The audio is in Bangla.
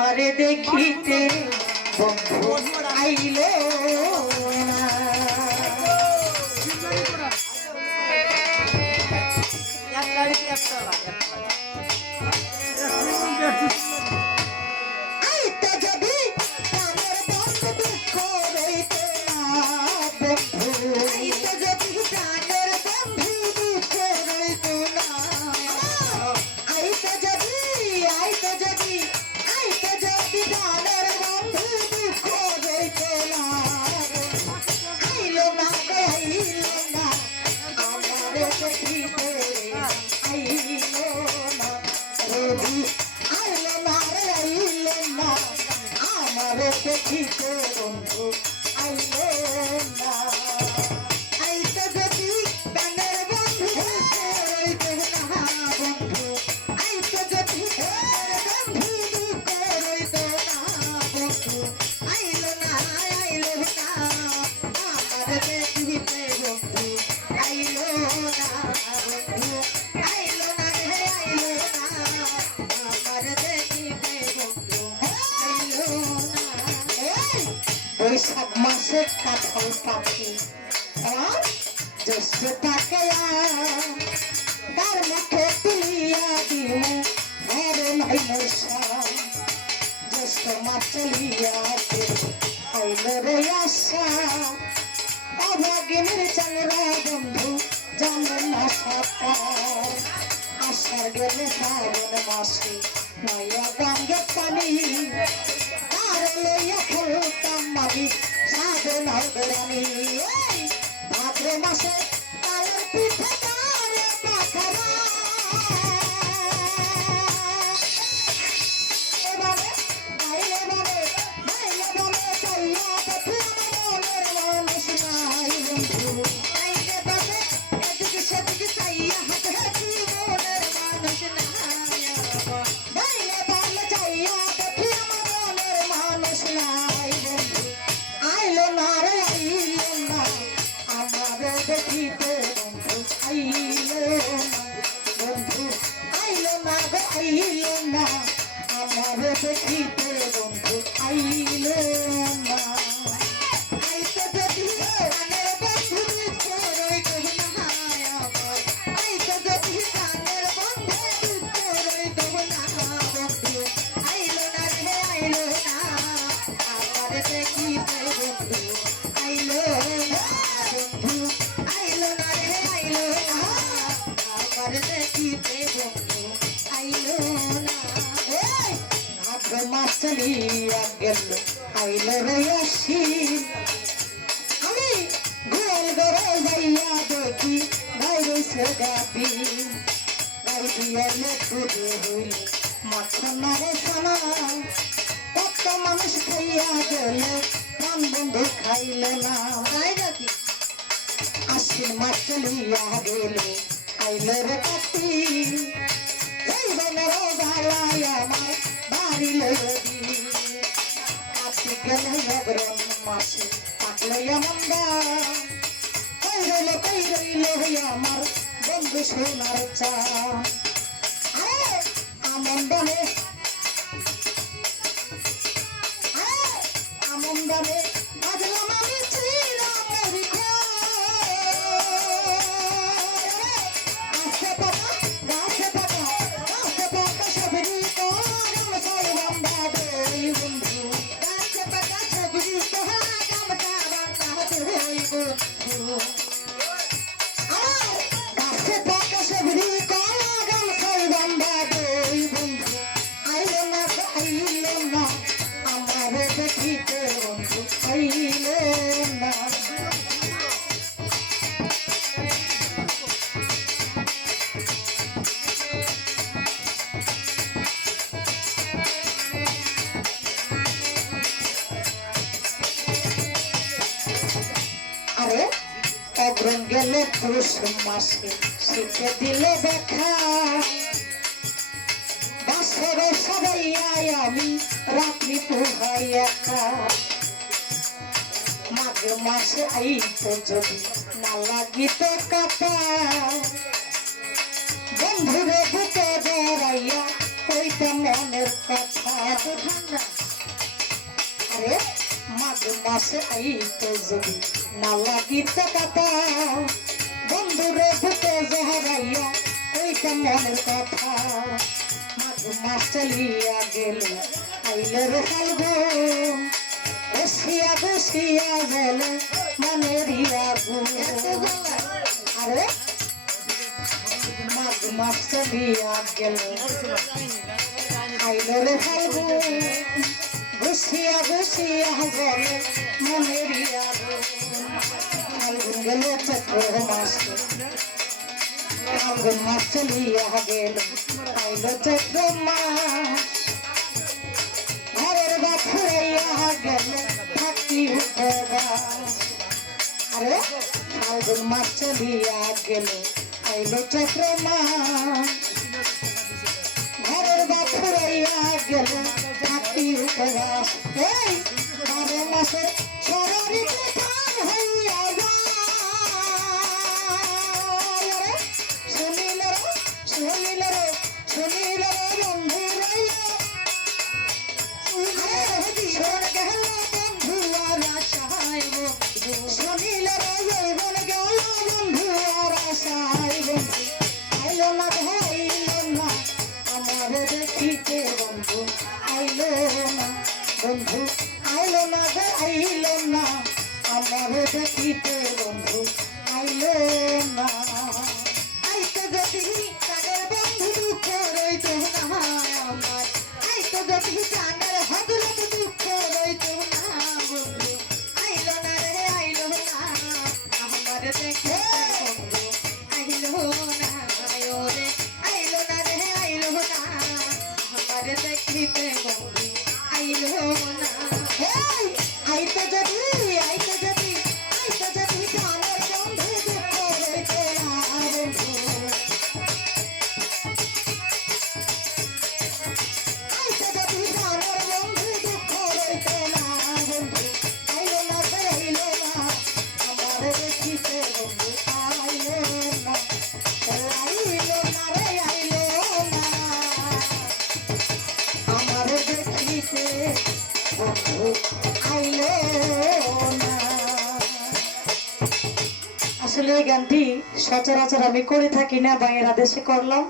আমার দেখিতে বন্ধু আইলো দেখেছি বন্ধু। বৈশাখ মাসে কাঁঠাল পাখি আমার জ্যৈষ্ঠ থাকে তার মুখে তুলিয়া দিল হরে হইল জ্যৈষ্ঠ মা চলিয়া দিল হইল রে আশা। অভাগিনীর চালরা বন্ধু জানে না সাঁতার আশার গেলে সারেন মাসি নয়া গাঙ্গে পানি। আমি সাধন হবে আমি। ভাদ্র মাসে দেখিতে বন্ধু আইলে না। চলিয়া গেল আইল রে আসিন আমি ঘর ঘরে যাইয়া দেখি বাইরে সগাবি বাইরে এলে পুরে হইল মাখন মারে সানা কত মানুষ খাইয়া গেল, প্রাণ বন্ধু খাইল না। আশ্বিন মাস চলিয়া গেল আইল রে কাতি এই বলে রে আমার আসে থাকলে মন্দা কই রইল কই রইল হইয়া আমার বন্ধু সোনার চা আরে আগুন গেলে পুরুষ মাসে শিখে দিলে দেখা। বাসের সবাই আমি, রাত্রি পোহাই একা। মাঘ মাসে আইতো যদি না লাগিত কাপা। বন্ধুরে বুকে বেড়াইয়া, কইতে মনের কথা আরে, মাঘ মাসে আইতো যদি না লাগিত কাপা বন্ধুরে বুকে বেড়াইয়া কইতে মনের কথা। মাঘ মাস চলিয়া গেল, আইলে রে ফাল্গুন বসিয়া বসিয়া গেল, মনের আরে? মাঘ মাস চলিয়া গেল, আইল রে ফাল্গুন বসিয়া বসিয়া গেল, মনের আগুন গেল চৈত্র মাসে ফাল্গুন মাস চলিয়া গেল আইল চৈত্র মাস ঘরের বাছুরাইয়া গেল থাকি উঠবা আরে ফাল্গুন মাস চলিয়া গেল আইল চৈত্র মাস ঘরের বাছুরাইয়া গেল থাকি উঠবা এই বারো মাসে সরারি বন্ধু আইলো না বন্ধু আইলো না আমার দেখিতে বন্ধু আইলো না আইতে যদি তাদের বন্ধু দুঃখ রইতো না আমার আইতো যদি দেখিতে আইলো না আইলো আসলে এই গানটি সচরাচর আমি করে থাকি না বাইরের আদেশে করলাম।